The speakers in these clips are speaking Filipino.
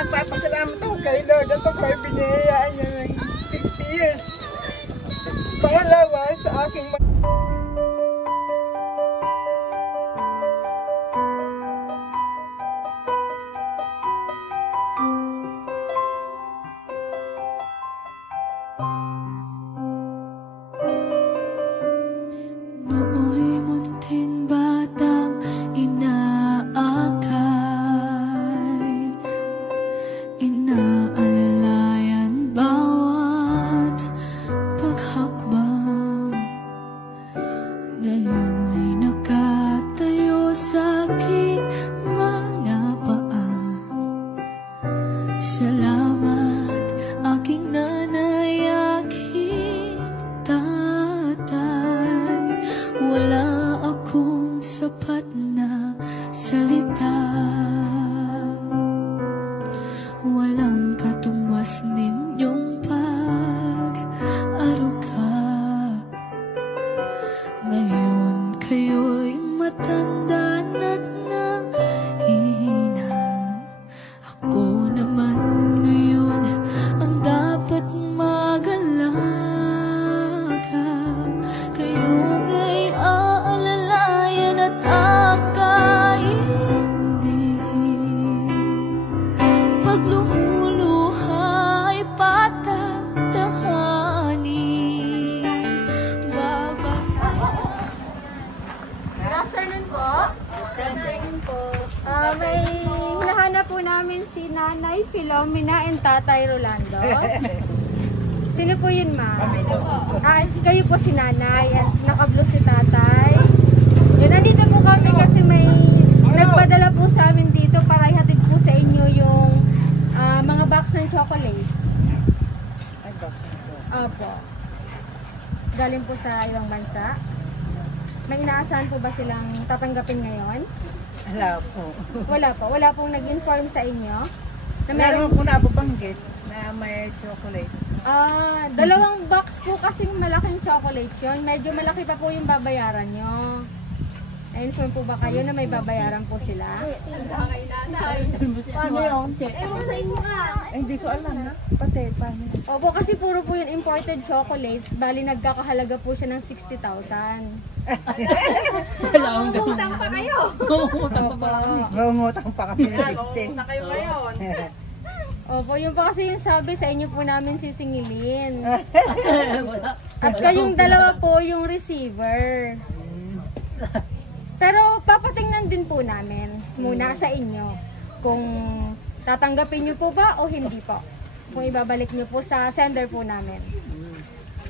nagpapasalamat ako kay Lord at ako ay biniyayaan niya ng 60 years. Pangalawa sa aking Nanay Filomena and Tatay Rolando. Sino po yun, ma? Kayo po si Nanay at naka-blue si Tatay. Yun, nandito po kami kasi may nagpadala po sa amin dito para ihatid po sa inyo yung mga box ng chocolates. Opo. Galing po sa ibang bansa. May inaasahan po ba silang tatanggapin ngayon? Wala po. Wala po. Wala pong nag-inform sa inyo? Meron po nababanggit na may chocolate. Dalawang box po kasing malaking chocolates yun. Medyo malaki pa po yung babayaran nyo. Na-inform po ba kayo na may babayaran po sila? Paano yun? Hindi ko alam na. Pati, paano yun? Opo, kasi puro po yung imported chocolates. Bali, nagkakahalaga po siya ng 60,000. Mangungutang pa kayo. Mangungutang pa kami ng 60. Na kayo ngayon. Opo, yun pa kasi yung sabi sa inyo po namin sisingilin. At kayong dalawa po yung receiver. Pero papatingnan din po namin muna sa inyo kung tatanggapin nyo po ba o hindi po. Kung ibabalik nyo po sa sender po namin.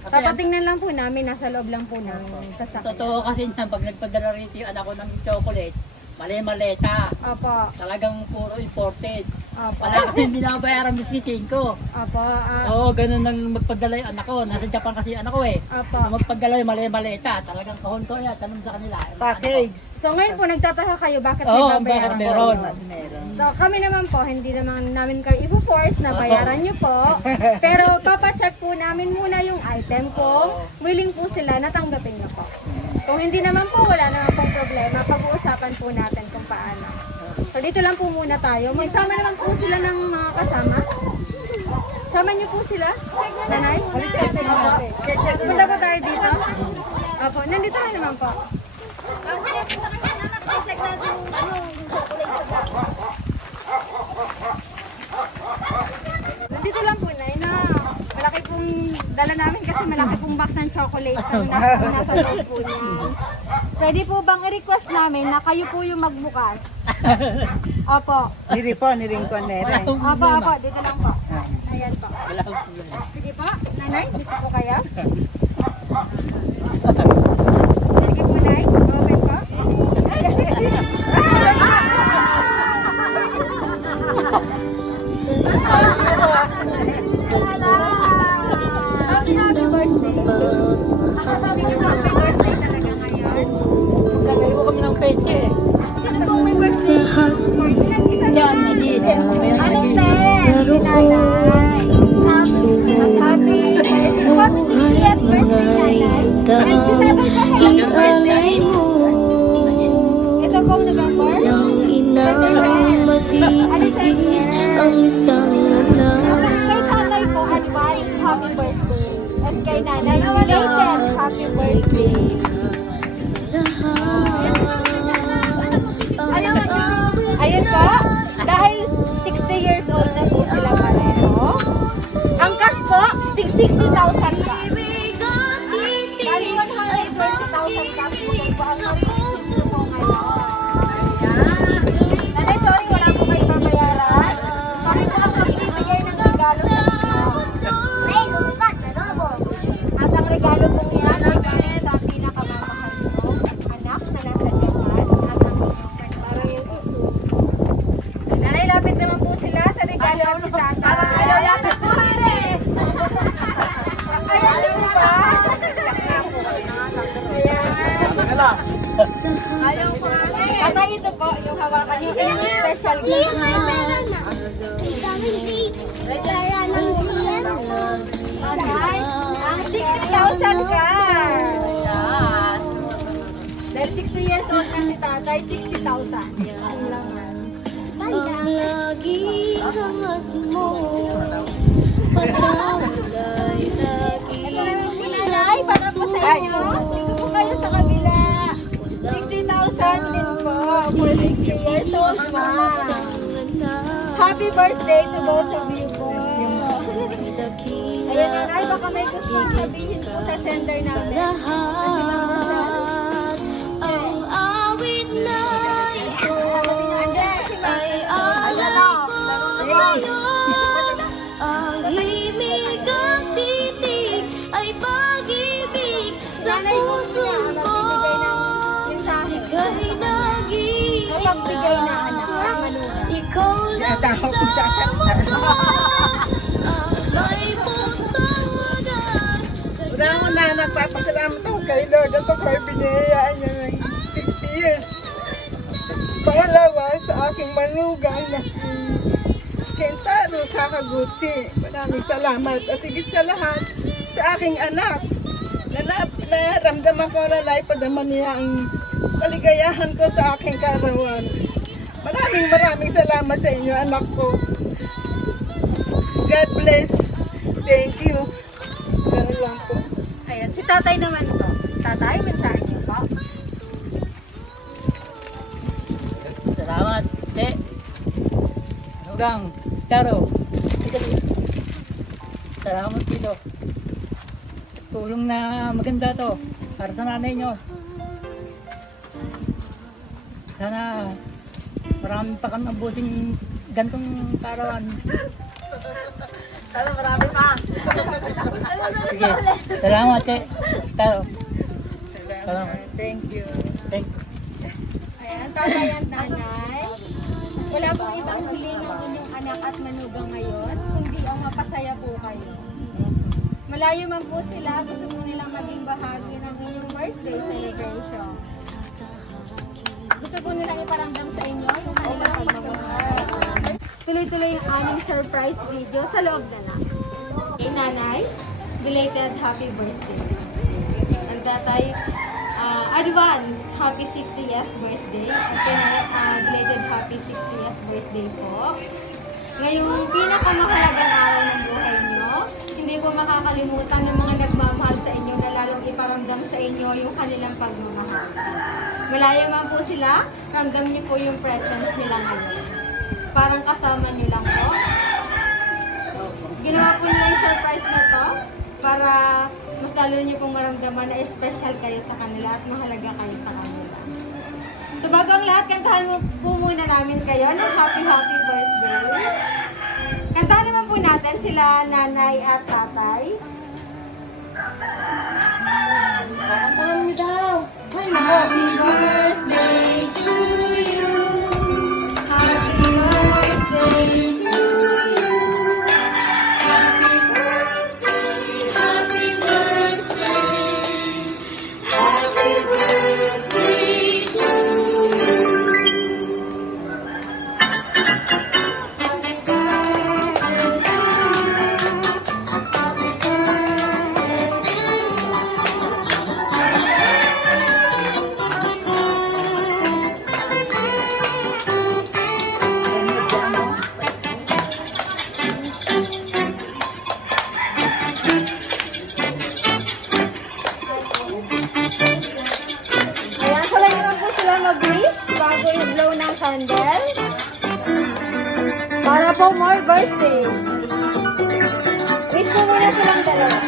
Papatingnan lang po namin, nasa loob lang po ng sasakyan. Totoo kasi niyan, pag nagpadala rito yung anak ko ng chocolate, mali-maleta. Opo. Talagang puro imported. Opo. Wala kami binabayaran miskin ko. Opo. Oo, ganun nang magpadala yung anak ko. Nasa Japan kasi yung anak ko eh. Opo. Nang magpadala yung mali-maleta. Talagang kahon ko yan. Tanong sa kanila. Package. So ngayon po nagtataka kayo bakit may Oo, babayaran bakit po? meron? So kami naman po, hindi naman namin kayo i-force na bayaran nyo po. Pero papacheck po namin muna yung item kung willing po sila na tanggapin nyo po. Kung hindi naman po, wala naman pong problema. Pag-uusapan po natin kung paano. So dito lang po muna tayo. Magsama naman po sila ng mga kasama. Sama niyo po sila? Nanay? Check natin. Punta po tayo dito? Opo, nandito na naman po. Nandito lang po, Nay, na malaki pong dala namin kasi malaki pong box ng chocolate na nasa loob po niyan. Pwede po bang i-request namin na kayo po yung magbukas? Opo. Niring ko, nere. Opo, opo. Dito lang po. Ayan po. Sige po, Nanay. Dito po kayo. Sige po, Nay. Open po. Happy birthday. Happy birthday talaga ngayon. Gagawin mo kami ng peche eh. Sino pong may birthday? Diyan, nag-iisip mo yan. Anong ten? Si Nanay. Happy 60th birthday, Nanay. And si Tatay po, happy birthday. Ito pong 60 years old na po sila pareho. Ang cash po, tig 60,000 pa. Bali 120,000 cash po po ang marinig po ngayon. Ayan. Nanay, sorry, wala po kayo babayaran. Kami po ang magbibigay ng regalo sa inyo. At ang regalo po yan ay galing sa pinakamamahal mo anak na nasa Japan at ang inyong parang yung susu. Nanay, lapit naman po sila sa regalo ni Tata. Ayaw yata po nila eh. Ayaw niyo po ba? Ayaw po. Tata, ito po yung hawakan niyo. Ito yung special gift. Tatay, ang 60,000 ka. Ayan. Dahil 60 years old na si Tatay, 60,000. Ang laman. Ito na yung pinalay para po sa inyo. Dito po kayo sa kabila. 60,000 din po for 60 years old, ma'am. Happy birthday to both of you po. Ayan, nanay, baka may gusto sabihin po sa sender namin. Kasi magbigay na anak, manuha. Tao kung sasaktan. Una nagpapasalamat ako kay Lord at ako ay biniyayaan niya ng 60 years. Pangalawa sa aking manugang na si Kentaro Sakagutsi. Maraming salamat at higit sa lahat sa aking anak. Naramdaman ko na naipadama niya ang kaligayahan ko sa aking karawan. Maraming salamat sa inyo, anak ko. God bless. Thank you. Ganun lang po. Ayan, si Tatay naman po. Tatay, mensahe niyo po. Salamat, Te. Nugang, Taro. Salamat dito. Tulong na maganda to para sa nanay nyo. Sana marami pa kang abuting gantong karawan. Sana marami pa. Sige, salamat eh. Taro. Salamat. Thank you. Thank you. Ayan, Tatay at Nanay. Wala pong ibang hiling ng inyong anak at manugang ngayon, kundi ang mapasaya po kayo. Malayo man po sila, gusto po nilang maging bahagi ng inyong birthday celebration. Gusto po nilang iparamdam sa inyo yung kanilang pagmamahal. Tuloy-tuloy yung aming surprise video sa loob na lang. Hey, Nanay, belated happy birthday. And Tatay, advance happy 60th birthday. At belated happy 60th birthday po. Ngayong pinakamahalagang araw ng buhay nyo, hindi ko makakalimutan yung mga nagmamahal sa inyo na lalong iparamdam sa inyo yung kanilang pagmamahal. Malayo man po sila, ramdam niyo po yung presence nila ngayon. Parang kasama niyo lang po. Ginawa po nila yung surprise na to para mas lalo niyo pong maramdaman na special kayo sa kanila at mahalaga kayo sa kanila. So bago ang lahat, kantahan mo po muna namin kayo ng happy birthday. Kantahan naman po natin sila Nanay at Tatay. Kantahan mo daw. Happy birthday to you. Happy birthday to you. Happy birthday, happy birthday. Happy birthday to you. Happy birthday. Para po more birthday. Wish po muna silang dalawa.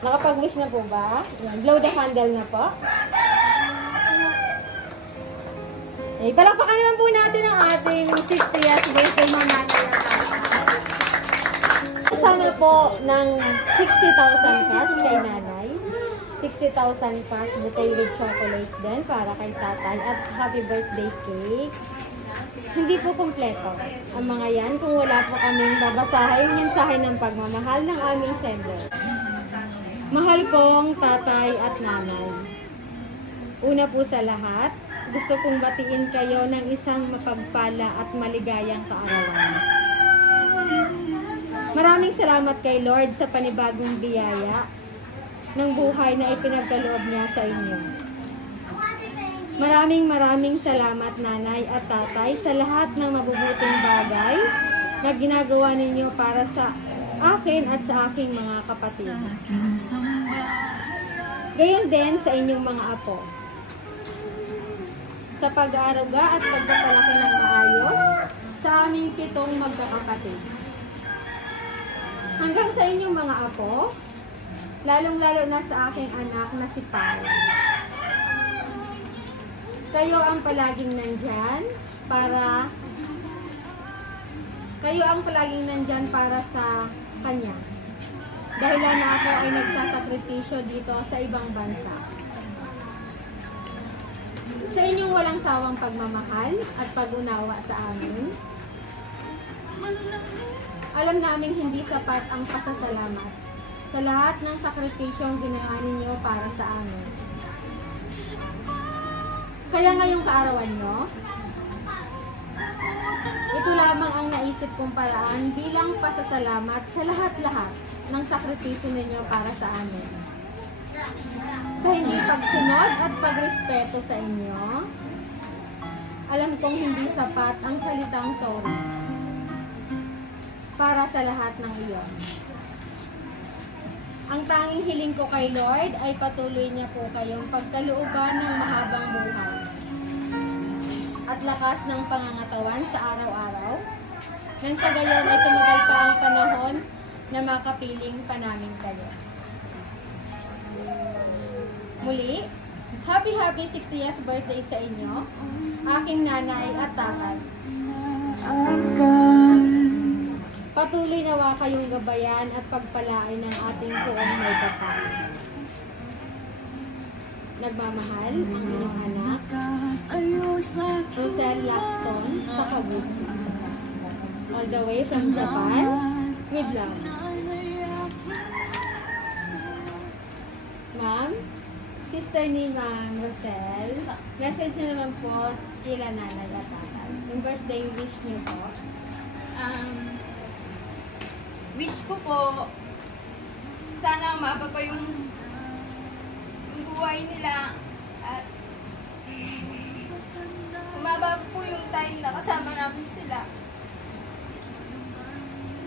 Nakapag-wish na po ba? Ayan, blow the candle na po. Eh, palakpakan naman po natin ang ating 60th birthday mama. Kasama po ng 60,000 cash kay nanay. 60,000 cash with chocolates din para kay tatay at happy birthday cake. Hindi po kumpleto ang mga yan kung wala po kaming babasahin mensahe ng pagmamahal ng aming sender. Mahal kong tatay at nanay. Una po sa lahat, gusto kong batiin kayo ng isang mapagpala at maligayang kaarawan. Maraming salamat kay Lord sa panibagong biyaya ng buhay na ipinagkaloob niya sa inyo. Maraming salamat nanay at tatay sa lahat ng mabubuting bagay na ginagawa ninyo para sa akin at sa aking mga kapatid. Gayon din sa inyong mga apo. Sa pag-aaruga at pagpapalaki ng maayos sa aming 7 magkakapatid. Hanggang sa inyong mga apo, lalong-lalo na sa aking anak na si Pao. Kayo ang palaging nandyan para sa kanya. Dahilan na ako ay nagsasakripisyo dito sa ibang bansa. Sa inyong walang sawang pagmamahal at pag-unawa sa amin, alam naming hindi sapat ang pasasalamat sa lahat ng sakripisyong ginawa ninyo para sa amin. Kaya ngayong kaarawan nyo, ito lamang ang naisip kong paraan bilang pasasalamat sa lahat-lahat ng sakripisyo ninyo para sa amin. Sa hindi pagsunod at pagrespeto sa inyo, alam kong hindi sapat ang salitang sorry para sa lahat ng iyon. Ang tanging hiling ko kay Lord ay patuloy niya po kayong pagkalooban ng mahabang buhay at lakas ng pangangatawan sa araw-araw, nang sa gayon ay tumagal pa ang panahon na makapiling pa namin kayo. Muli, happy 60th birthday sa inyo, aking nanay at tatay. Patuloy nawa kayong gabayan at pagpalain ng ating puong may tatay. Nagmamahal ang inyong anak, Rosel Lacson, sa Kabuchi. All the way from Japan, with love. Ma'am, sister ni Ma'am Rosel, message niyo naman po kila nanay at tatay. Yung birthday wish niyo po. Wish ko po, sana maaba pa yung buhay nila at umaba po yung time na kasama namin sila.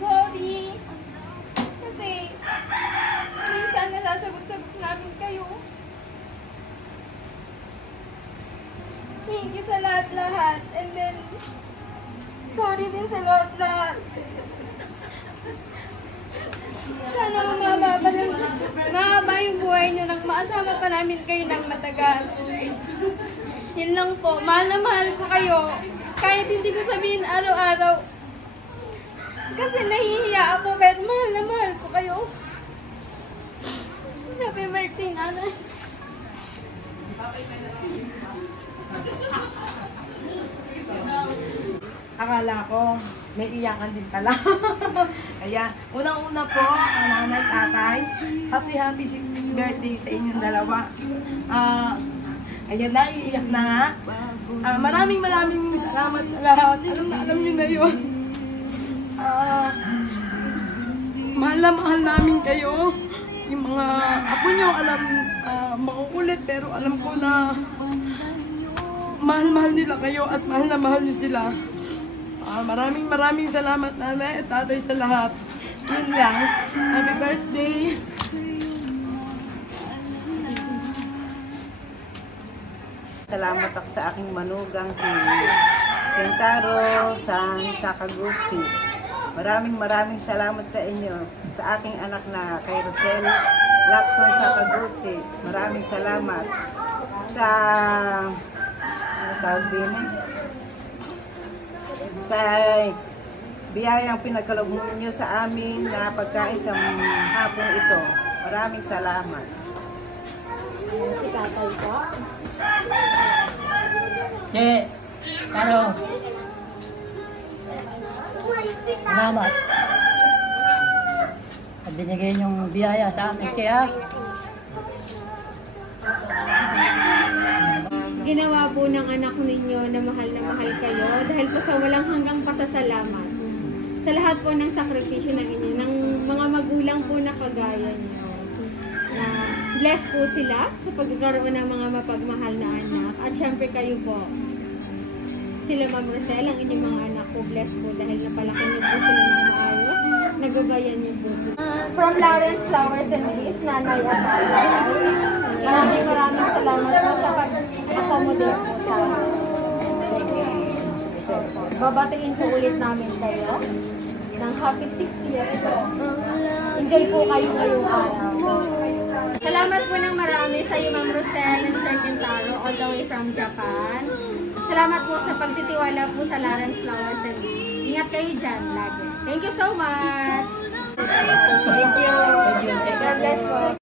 Sorry, kasi minsan nasasagot-sagot namin kayo. Thank you sa lahat-lahat, and then sorry din sa lahat-lahat. Sana mahaba yung buhay nyo nang maasama pa namin kayo ng matagal. Yun lang po. Mahal na mahal ko kayo. Kahit hindi ko sabihin araw-araw. Kasi nahihiya ako, pero mahal na mahal ko kayo. Happy birthday, nanay. Akala ko, may iyakan din pala. Kaya, unang-una po, nanay, tatay, happy 60th birthday sa inyong dalawa. Ayan na, iiyak na nga. Maraming salamat sa lahat. Alam nyo na yun. Mahal na mahal namin kayo. Yung mga apo nyo, alam, makukulit, pero alam ko na mahal nila kayo at mahal na mahal nyo sila. Maraming salamat nanay at tatay sa lahat. Yun lang. Happy birthday. Salamat ako sa aking manugang si Kentaro San Sakaguchi. Maraming salamat sa inyo. Sa aking anak na kay Rosel Lacson Sakaguchi. Maraming salamat. Sa ano tawag din sa biyayang pinagkaloob niyo sa amin na pagkain sa hapon ito. Maraming salamat. Si tatay po. Che, ano? Salamat. At binigay yung biyaya sa akin, Che, ha? Ginawa po ng anak ninyo na mahal kayo dahil po sa walang hanggang pasasalamat sa lahat po ng sakripisyo ng inyo, ng mga magulang po na kagaya niyo. Na bless po sila sa pagkakaroon ng mga mapagmahal na anak. At syempre kayo po, sila Ma'am Rosel, ang inyong mga anak po, bless po dahil napalaki niyo po sila ng maayos. Nagabayan niyo po sila. From Lawrence Flowers and Leaves, Nanay at Tatay, maraming salamat po sa pag-accommodate po sa amin. Babatiin po ulit namin kayo ng happy 60th. Enjoy po kayo ngayong araw. Salamat po ng marami sa iyo, Ma'am Rosel and Sir Kentaro, all the way from Japan. Salamat po sa pagtitiwala po sa Lawrence Flowers and Leaves. Ingat kayo dyan lagi. Thank you so much! Thank you! God bless po!